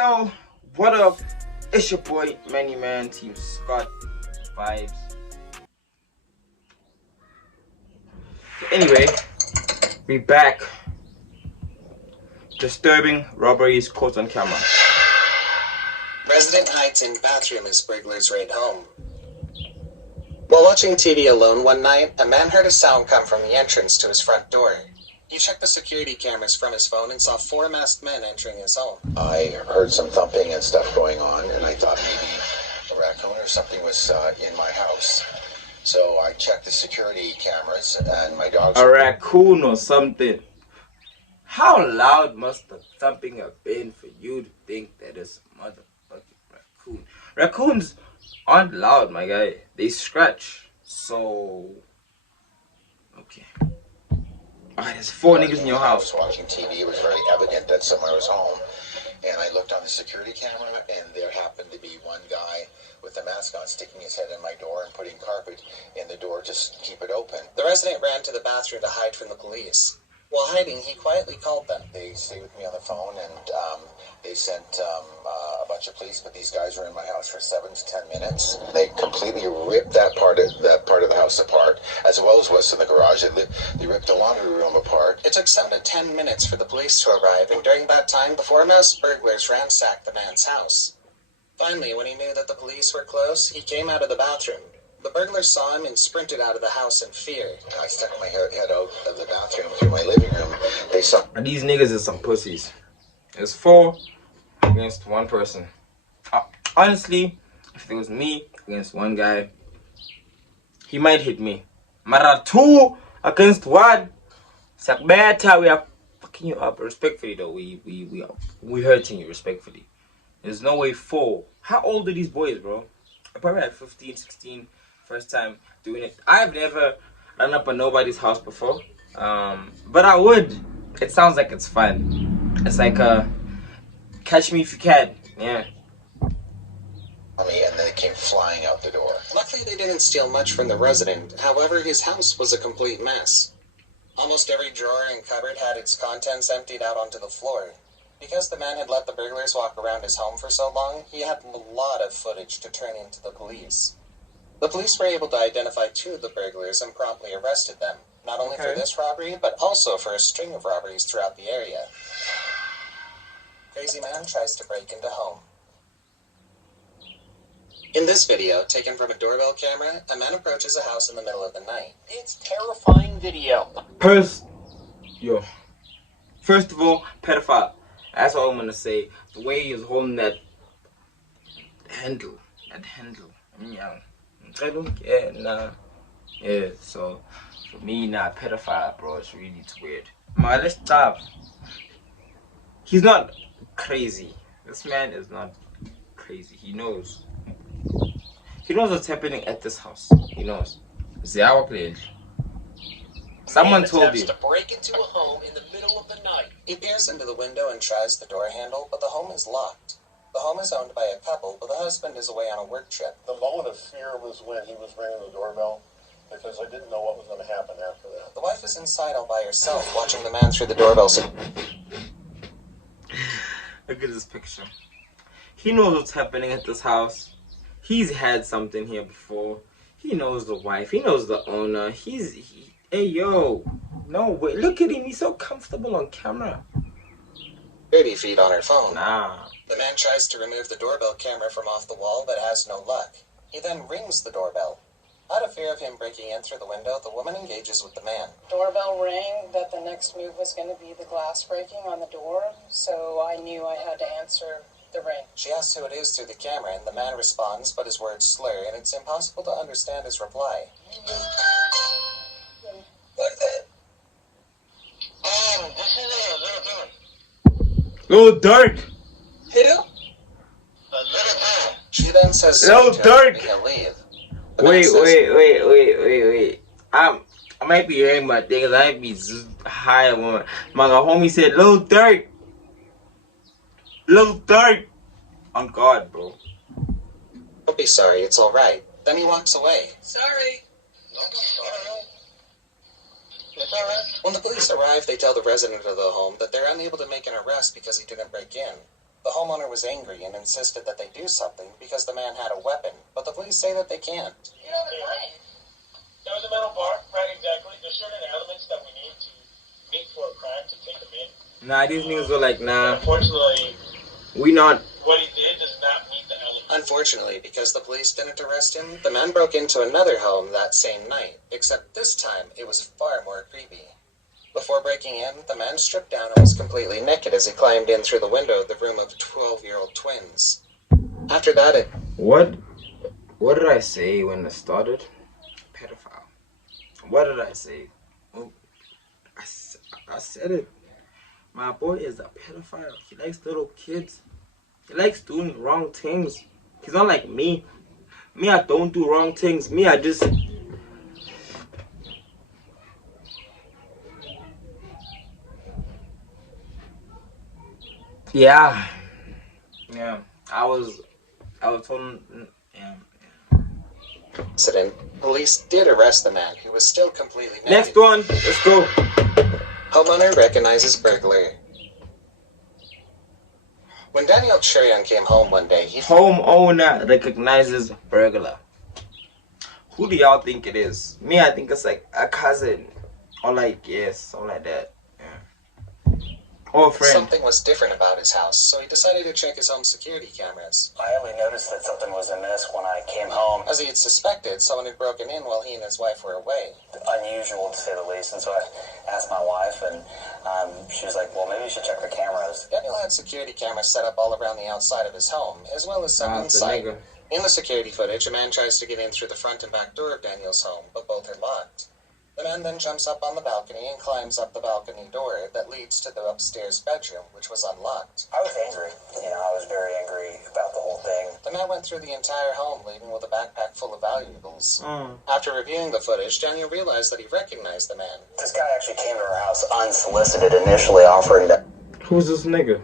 Yo, what up? It's your boy Manny, man. TeamScott TheVibes. Anyway, we back. Disturbing robberies caught on camera. Resident hides in bathroom as burglars raid home. While watching TV alone one night, a man heard a sound come from the entrance to his front door. He checked the security cameras from his phone and saw 4 masked men entering his home. I heard some thumping and stuff going on, and I thought maybe a raccoon or something was in my house. So I checked the security cameras, and my dogs... A raccoon or something. How loud must the thumping have been for you to think that it's a motherfucking raccoon? Raccoons aren't loud, my guy. They scratch. So... okay. Alright, there's 4 niggas in your house. Watching TV, it was very evident that someone was home. And I looked on the security camera, and there happened to be one guy with a mask on sticking his head in my door and putting carpet in the door to keep it open. The resident ran to the bathroom to hide from the police. While hiding, he quietly called them. They stayed with me on the phone, and they sent a bunch of police, but these guys were in my house for 7 to 10 minutes. They completely ripped that part of the house apart, as well as what's in the garage. They ripped the laundry room apart. It took 7 to 10 minutes for the police to arrive, and during that time, the 4 masked burglars ransacked the man's house. Finally, when he knew that the police were close, he came out of the bathroom. The burglars saw him and sprinted out of the house in fear. I stuck my head out of the bathroom through my living room. They saw... And these niggas is some pussies. It's 4 against 1 person. Honestly, if it was me against 1 guy, he might hit me. Mara 2 against 1. It's like better. We are fucking you up respectfully though. We hurting you respectfully. There's no way 4. How old are these boys, bro? I'm probably like 15, 16. First time doing it. I've never run up on nobody's house before. But I would. It sounds like it's fun. It's like catch me if you can. Yeah. And then they came flying out the door. Luckily, they didn't steal much from the resident. However, his house was a complete mess. Almost every drawer and cupboard had its contents emptied out onto the floor. Because the man had let the burglars walk around his home for so long, he had a lot of footage to turn into the police. The police were able to identify 2 of the burglars and promptly arrested them, not only for this robbery, but also for a string of robberies throughout the area. Crazy man tries to break into home. In this video, taken from a doorbell camera, a man approaches a house in the middle of the night. It's terrifying video. First of all, pedophile. That's all I'm gonna say. The way he was holding that handle. Yeah, so for me, not pedophile, bro. It's really weird. Man, let's stop. He's not crazy. This man is not crazy. He knows. He knows what's happening at this house. He knows. It's our place. Someone told you. To break into a home in the middle of the night. He peers into the window and tries the door handle, but the home is locked. The home is owned by a couple, but the husband is away on a work trip. The moment of fear was when he was ringing the doorbell, because I didn't know what was going to happen after that. The wife is inside all by herself, watching the man through the doorbell. Look at this picture. He knows what's happening at this house. He's had something here before. He knows the wife. He knows the owner. Hey, yo. No, wait. Look at him. He's so comfortable on camera. 30 feet on her phone. Nah. The man tries to remove the doorbell camera from off the wall, but has no luck. He then rings the doorbell. Out of fear of him breaking in through the window, the woman engages with the man. Doorbell rang that the next move was going to be the glass breaking on the door, so I knew I had to answer the ring. She asks who it is through the camera, and the man responds, but his words slur, and it's impossible to understand his reply. Like that. Little Dirk. Hit him? She then says Little Dirk. He'll leave. Wait. I might be hearing my things. I might be high. My homie said, Little Dirk. On God, bro. Don't be sorry, it's alright. Then he walks away. Sorry. No, sorry. It's alright. When the police arrive, they tell the resident of the home that they're unable to make an arrest because he didn't break in. The home homeowner was angry and insisted that they do something because the man had a weapon, but the police say that they can't. You know, they're fine. There was a metal bar, right, exactly. There's certain elements that we need to meet for a crime to take them in. Nah, these niggas were like, nah, Unfortunately, we not. what he did does not meet the elements. Unfortunately, because the police didn't arrest him, the man broke into another home that same night, except this time it was far more creepy. Before breaking in, the man stripped down and was completely naked as he climbed in through the window of the room of 12-year-old twins. After that, What did I say when it started? Pedophile. What did I say? Oh, I said it. My boy is a pedophile. He likes little kids. He likes doing wrong things. He's not like me. Me, I don't do wrong things. Me, I just... Yeah. I was told... Yeah. incident, police did arrest the man, who was still completely naked. Next one. Let's go. Homeowner recognizes burglar. When Daniel Cherian came home one day, he Homeowner recognizes burglar. Who do y'all think it is? Me, I think it's like a cousin. Or like, yes, or like that. Yeah. Or a friend. something was different about his house, so he decided to check his home security cameras. I only noticed that something was amiss when I came home. As he had suspected, someone had broken in while he and his wife were away. Unusual, to say the least. And so I asked my wife, and she was like, well, maybe you should check the cameras. Daniel had security cameras set up all around the outside of his home, as well as some It's a inside. nigga. In the security footage, a man tries to get in through the front and back door of Daniel's home, but both are locked. The man then jumps up on the balcony and climbs up the balcony door that leads to the upstairs bedroom, which was unlocked. I was angry. I was very angry about the whole thing. The man went through the entire home, leaving with a backpack full of valuables. After reviewing the footage, Daniel realized that he recognized the man. This guy actually came to our house unsolicited, initially offering to... Who's this nigga?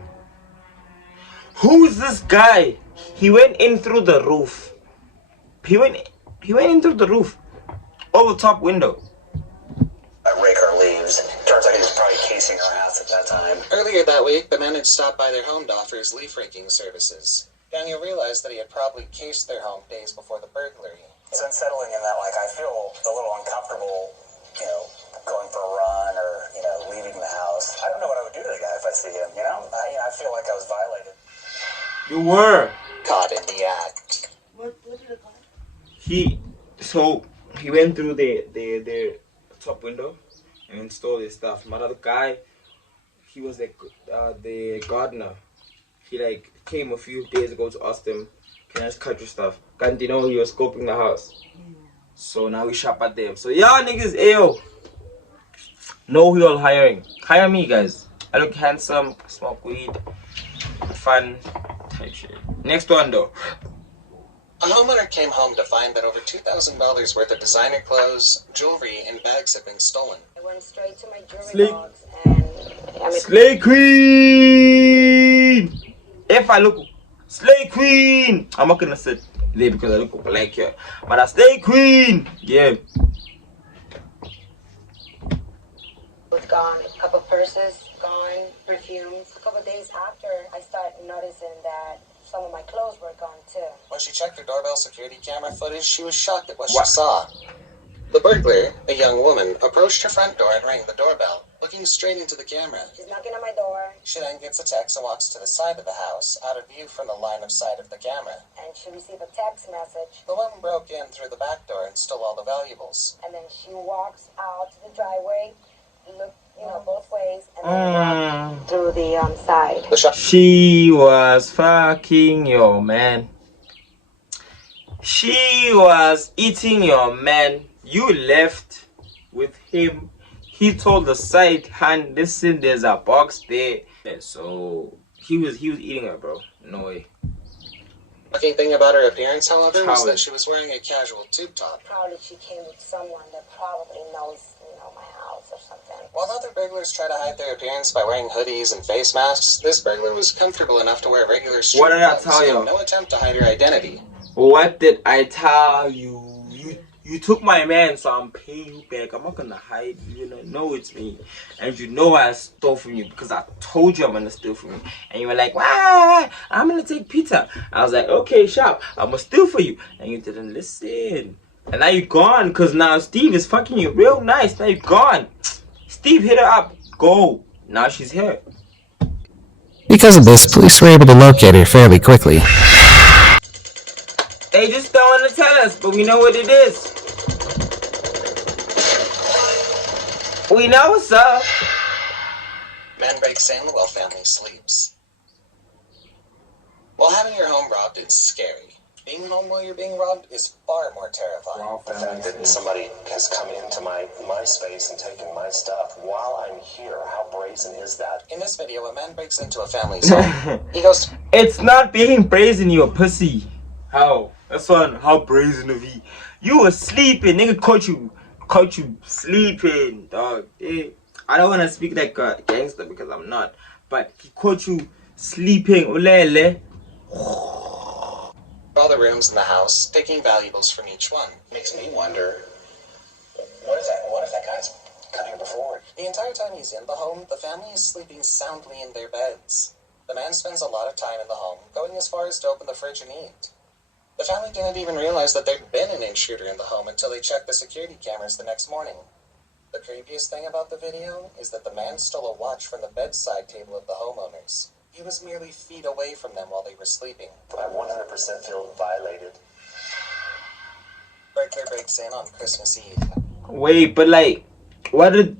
Who's this guy? He went in through the roof. He went in through the roof. Over the top window. rake our leaves. Turns out he was probably casing our house at that time. Earlier that week, the men had stopped by their home to offer his leaf raking services. Daniel realized that he had probably cased their home days before the burglary. It's unsettling in that, I feel a little uncomfortable, going for a run or, leaving the house. I don't know what I would do to the guy if I see him, I feel like I was violated. You were. Caught in the act. What did it call? He went through the top window and stole his stuff. My other guy, he was the gardener. He came a few days ago to ask them, can I just cut your stuff? Can't he was scoping the house. So now we shop at them. So y'all niggas, ayo. Know who y'all hiring. Hire me, guys. I look handsome, smoke weed, fun, type shit. Next one though. A homeowner came home to find that over $2,000 worth of designer clothes, jewelry, and bags had been stolen. I went straight to my jewelry Slay. box and Slay Queen! If I look Slay Queen! I'm not gonna sit there because I look black here. But I Slay Queen! Yeah. was gone. A couple purses gone, perfumes. A couple days after, I started noticing that some of my clothes were gone too. When she checked her doorbell security camera footage, she was shocked at what What? she saw. The burglar, a young woman, approached her front door and rang the doorbell, looking straight into the camera. She's knocking on my door, She then gets a text and walks to the side of the house, out of view from the line of sight of the camera. and she received a text message, The woman broke in through the back door and stole all the valuables. and then she walks out to the driveway, look, both ways, and then walks through the side. The shop She was fucking your man. She was eating your man. You left with him. He told the side hand, listen, there's a box there. Yeah, so he was eating her, bro. No way. shocking thing about her appearance, however, was How- that she was wearing a casual tube top. Probably she came with someone that probably knows, my house or something. While other burglars try to hide their appearance by wearing hoodies and face masks, this burglar was comfortable enough to wear regular street What did I clothes tell and you? no attempt to hide her identity. What did I tell you? You took my man, so I'm paying you back. I'm not gonna hide. You know it's me, and you know I stole from you because I told you I'm gonna steal from you, and you were like, "Why? I'm gonna take Peter." I was like, "Okay, sharp. I'm gonna steal for you," and you didn't listen. And now you're gone because now Steve is fucking you real nice. Now you're gone. Steve hit her up. Go. Now she's here. Because of this, police were able to locate her fairly quickly. They just don't want to tell us, but we know what it is. We know what's up. Man breaks in while family sleeps. While having your home robbed is scary, being home while you're being robbed is far more terrifying. The fact that somebody has come into my space and taken my stuff while I'm here, how brazen is that? In this video, a man breaks into a family's home. He goes, It's not being brazen, you a pussy. How? That's one. How brazen of you? You were sleeping, nigga. Caught you sleeping, dog. Eh. I don't want to speak like a gangster because I'm not. But he caught you sleeping. Ulele. all the rooms in the house, taking valuables from each one. Makes me wonder, what if that guy's come here before? The entire time he's in the home, the family is sleeping soundly in their beds. The man spends a lot of time in the home, going as far as to open the fridge and eat. The family didn't even realize that there'd been an intruder in the home until they checked the security cameras the next morning. The creepiest thing about the video is that the man stole a watch from the bedside table of the homeowners. He was merely feet away from them while they were sleeping. I 100% feel violated. Burglar breaks in on Christmas Eve. Wait, but like, what did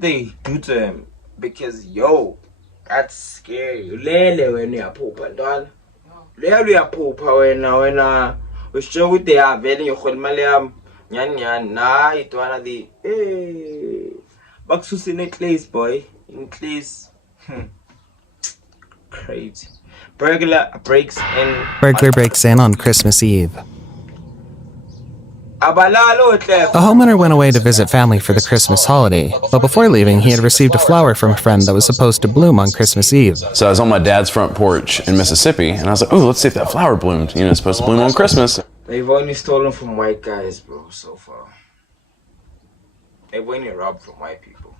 they do to him? Because yo, that's scary. Lele when you poop, dog. Lele you poop when we show with the very you hold Maliam. Nyan nah, it one of the Baksus in a place, boy. In place. Crazy. Burglar breaks in on Christmas Eve. The homeowner went away to visit family for the Christmas holiday, but before leaving, he had received a flower from a friend that was supposed to bloom on Christmas Eve. So I was on my dad's front porch in Mississippi, and I was like, oh, let's see if that flower bloomed. You know, it's supposed to bloom on Christmas. They've only stolen from white guys, bro, so far. They've only robbed from white people.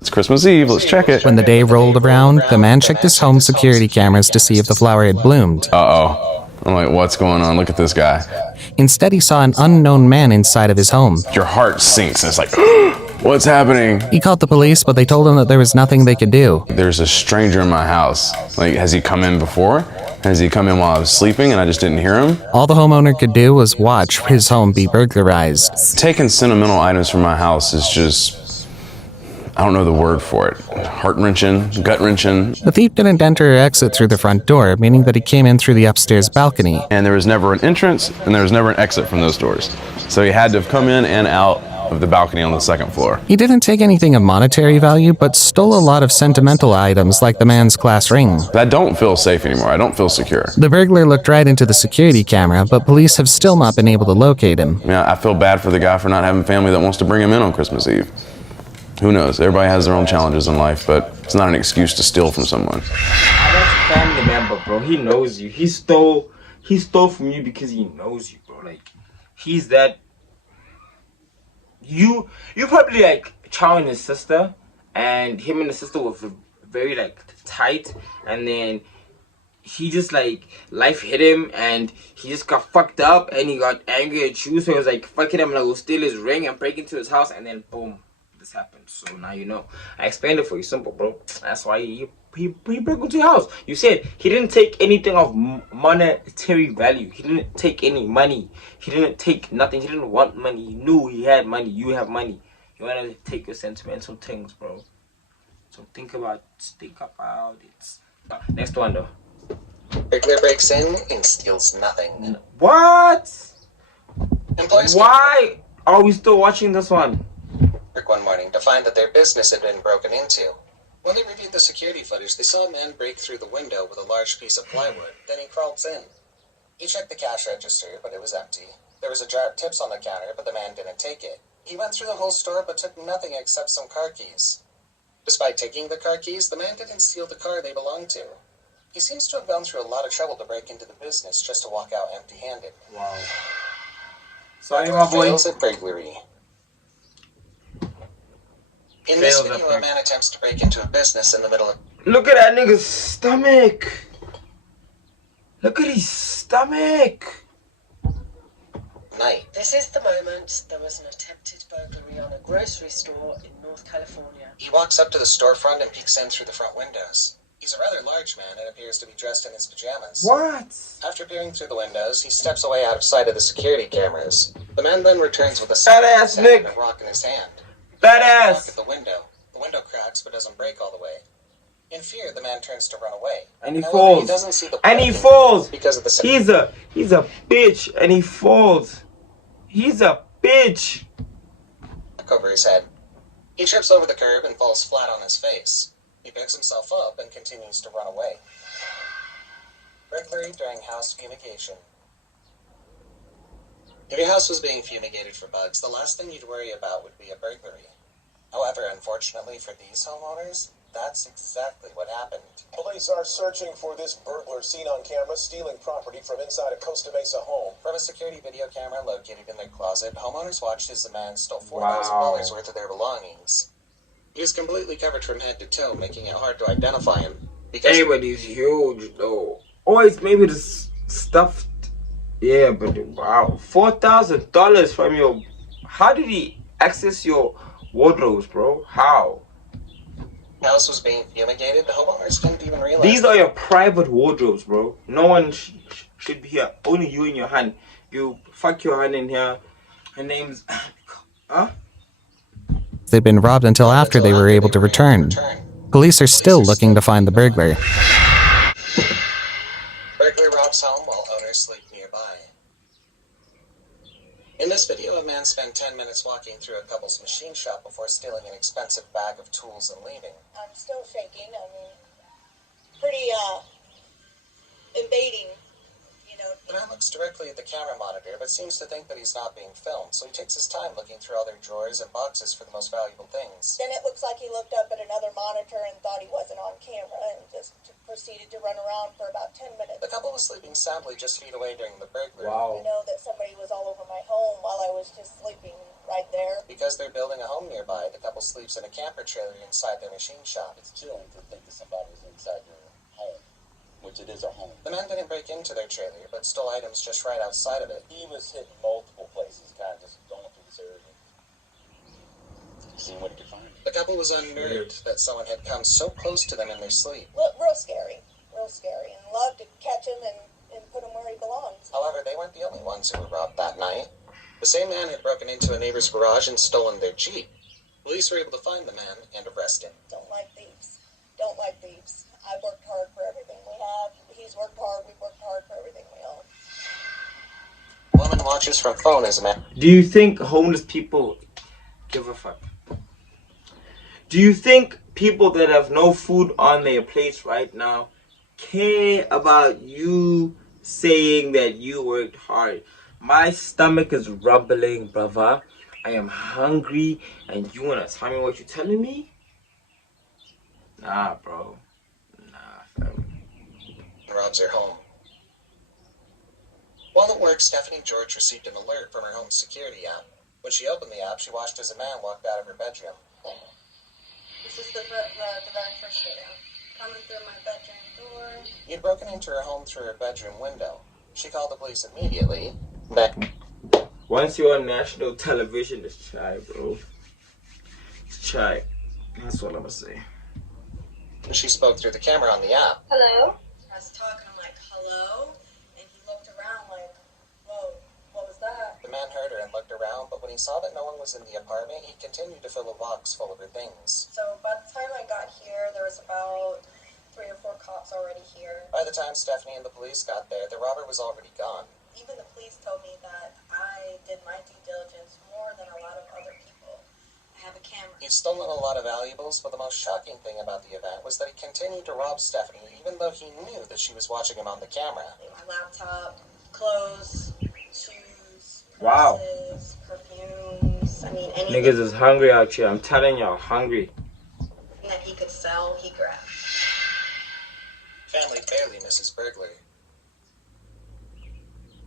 It's Christmas Eve, let's check it. When the day rolled around, the man checked his home security cameras to see if the flower had bloomed. Uh-oh. I'm like, what's going on? Look at this guy. Instead, he saw an unknown man inside of his home. Your heart sinks, and it's like, what's happening? He called the police, but they told him that there was nothing they could do. There's a stranger in my house. Like, has he come in before? Has he come in while I was sleeping and I just didn't hear him? All the homeowner could do was watch his home be burglarized. Taking sentimental items from my house is just, I don't know the word for it. Heart-wrenching, gut-wrenching. The thief didn't enter or exit through the front door, meaning that he came in through the upstairs balcony. And there was never an entrance, and there was never an exit from those doors. So he had to have come in and out of the balcony on the second floor. He didn't take anything of monetary value, but stole a lot of sentimental items like the man's class ring. I don't feel safe anymore. I don't feel secure. The burglar looked right into the security camera, but police have still not been able to locate him. Yeah, I feel bad for the guy for not having family that wants to bring him in on Christmas Eve. Who knows? Everybody has their own challenges in life, but it's not an excuse to steal from someone. That's a family member, bro. He knows you. He stole from you because he knows you, bro. Like, he's that. You probably like Chow and his sister, and him and his sister were very like tight, and then he just like life hit him, and he just got fucked up, and he got angry at you, so he was like, fuck it, I'm gonna go steal his ring and break into his house, and then boom, this happened. So now you know. I explained it for you, simple, bro. That's why he broke into your house. You said he didn't take anything of monetary value. He didn't take any money. He didn't take nothing. He didn't want money. He knew he had money. You have money. You want to take your sentimental things, bro. So think about it. Next one, though. Burglar breaks in and steals nothing. What? Employees Why are we still watching this one? one morning to find that their business had been broken into. When they reviewed the security footage, they saw a man break through the window with a large piece of plywood. Then he crawled in. He checked the cash register, but it was empty. There was a jar of tips on the counter, but the man didn't take it. He went through the whole store, but took nothing except some car keys. Despite taking the car keys, the man didn't steal the car they belonged to. He seems to have gone through a lot of trouble to break into the business just to walk out empty-handed. Wow. Sorry, my boy. Fails at burglary. In this video, a man attempts to break into a business in the middle of... Look at that nigga's stomach. Look at his stomach. night. This is the moment there was an attempted burglary on a grocery store in North California. He walks up to the storefront and peeks in through the front windows. He's a rather large man and appears to be dressed in his pajamas. What? After peering through the windows, he steps away out of sight of the security cameras. The man then returns with a Badass, Nick. and a rock in his hand. Badass. Knock at the window. The window cracks but doesn't break all the way. In fear, the man turns to run away. And he However, falls. He doesn't see the and he falls. Because of the He's a bitch and he falls. He's a bitch. Over his head. He trips over the curb and falls flat on his face. He picks himself up and continues to run away. Burglary during house fumigation. If your house was being fumigated for bugs, the last thing you'd worry about would be a burglary. However, unfortunately for these homeowners, that's exactly what happened. Police are searching for this burglar seen on camera stealing property from inside a Costa Mesa home. From a security video camera located in their closet, homeowners watched as the man stole $4,000 worth of their belongings. He was completely covered from head to toe, making it hard to identify him. Hey, but he's huge though. Oh, it's maybe the stuffed. Yeah, but wow, $4,000 from your. How did he access your wardrobes, bro? How? The house was being fumigated. The homeowners didn't even realize. These are your private wardrobes, bro. No one should be here. Only you and your hand. You fuck your hand in here. Her name's. Huh? They'd been robbed until after they were able to return. Police are still looking to find the burglar. Burglar robs home while owners sleep nearby. In this video, a man spent 10 minutes walking through a couple's machine shop before stealing an expensive bag of tools and leaving. I'm still shaking. I mean, pretty, invading, you know. The man looks directly at the camera monitor, but seems to think that he's not being filmed, so he takes his time looking through all their drawers and boxes for the most valuable things. Then it looks like he looked up at another monitor and thought he wasn't on camera and just proceeded to run around for about 10 minutes. The couple was sleeping soundly just feet away during the burglary. You know that somebody was all over my home while I was just sleeping right there. Because they're building a home nearby, the couple sleeps in a camper trailer inside their machine shop. It's chilling to think that somebody was inside your home, which it is our home. The man didn't break into their trailer, but stole items just right outside of it. He was hitting multiple places, kind of just going through this area, seeing what he could find. The couple was unnerved that someone had come so close to them in their sleep. Real scary, and love to catch him and put him where he belongs. However, they weren't the only ones who were robbed that night. The same man had broken into a neighbor's garage and stolen their Jeep. Police were able to find the man and arrest him. Don't like thieves. Don't like thieves. I've worked hard for everything we have. He's worked hard. We've worked hard for everything we own. Woman watches from phone as a man. Do you think homeless people give a fuck? Do you think people that have no food on their plates right now care about you saying that you worked hard? My stomach is rumbling, brother. I am hungry, and you wanna tell me what you're telling me? Nah, bro. Nah, fam. Robs her home. While at work, Stephanie George received an alert from her home security app. When she opened the app, she watched as a man walked out of her bedroom. This is the very first video. Coming through my bedroom door. He had broken into her home through her bedroom window. She called the police immediately. But once you're on national television, it's chai, bro. It's chai. That's what I'm gonna say. She spoke through the camera on the app. Hello? I was talking, I'm like, hello? And he looked around like, whoa, what was that? The man heard her and looked around, but when he saw that no one was in the apartment, he continued to fill a box full of her things. So by the time I got here, there was about 3 or 4 cops already here. By the time Stephanie and the police got there, the robber was already gone. Even the police told me that I did my due diligence more than a lot of other people. I have a camera. He'd stolen a lot of valuables, but the most shocking thing about the event was that he continued to rob Stephanie even though he knew that she was watching him on the camera. My laptop, clothes, shoes, wow. Purses, perfumes, I mean anything. Niggas is hungry out here. I'm telling y'all, hungry. That he could sell, he grabbed. Family barely misses burglary.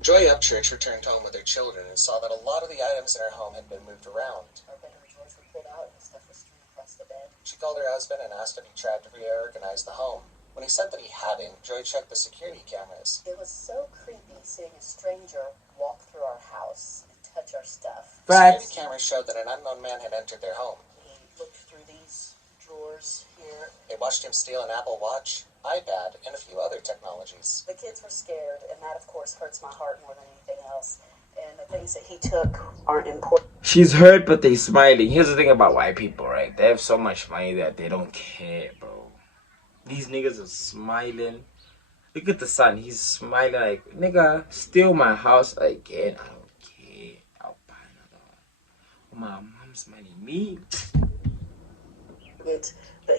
Joy Upchurch returned home with her children and saw that a lot of the items in her home had been moved around. Our bedroom drawers were pulled out and stuff was strewn across the bed. She called her husband and asked if he tried to reorganize the home. When he said that he hadn't, Joy checked the security cameras. It was so creepy seeing a stranger walk through our house and touch our stuff. The security cameras showed that an unknown man had entered their home. He looked through these drawers here. They watched him steal an Apple Watch, iPad, and a few other technologies. The kids were scared, and that, of course, hurts my heart more than anything else. And the things that he took aren't important. She's hurt, but they smiling. Here's the thing about white people, right? They have so much money that they don't care, bro. These niggas are smiling. Look at the son. He's smiling like, nigga, steal my house again. I don't care. I'll buy another one. My mom's money. Me? But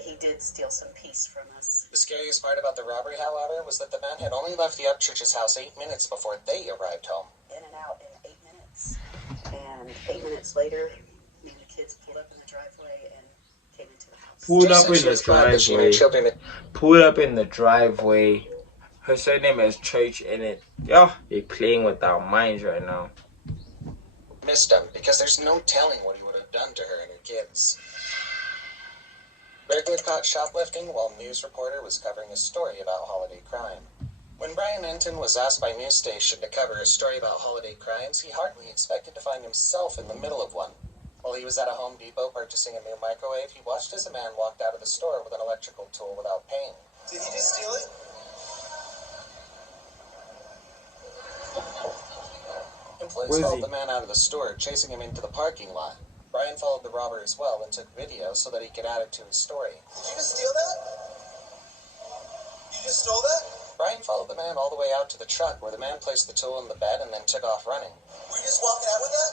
he did steal some peace from us. The scariest part about the robbery, however, was that the man had only left the Upchurch's house 8 minutes before they arrived home. In and out in 8 minutes. And 8 minutes later, me and the kids pulled up in the driveway and came into the house. Pulled up in the driveway. Pulled up in the driveway. Her surname has church in it. Yo, they're playing with our minds right now. Missed him because there's no telling what he would have done to her and her kids. Burglar caught shoplifting while news reporter was covering a story about holiday crime. When Brian Enton was asked by news station to cover a story about holiday crimes, he hardly expected to find himself in the middle of one. While he was at a Home Depot purchasing a new microwave, he watched as a man walked out of the store with an electrical tool without paying. Did he just steal it? Employees followed the man out of the store, chasing him into the parking lot. Brian followed the robber as well and took video so that he could add it to his story. Did you just steal that? You just stole that? Brian followed the man all the way out to the truck where the man placed the tool in the bed and then took off running. Were you just walking out with that?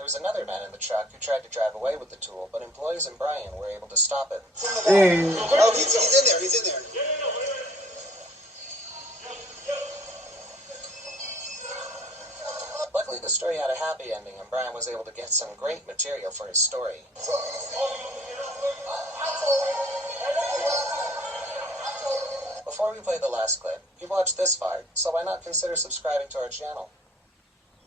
There was another man in the truck who tried to drive away with the tool, but employees and Brian were able to stop him. Oh, he's in there, he's in there. Luckily, the story had a happy ending, and Brian was able to get some great material for his story. Before we play the last clip, you've watched this far, so why not consider subscribing to our channel?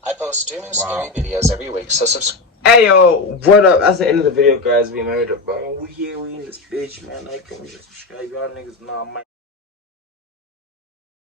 I post 2 new scary videos every week, so subscribe. Hey yo, what up? That's the end of the video, guys. We made it, bro. We here, we in this bitch, man. Like, comment, subscribe. Y'all niggas know my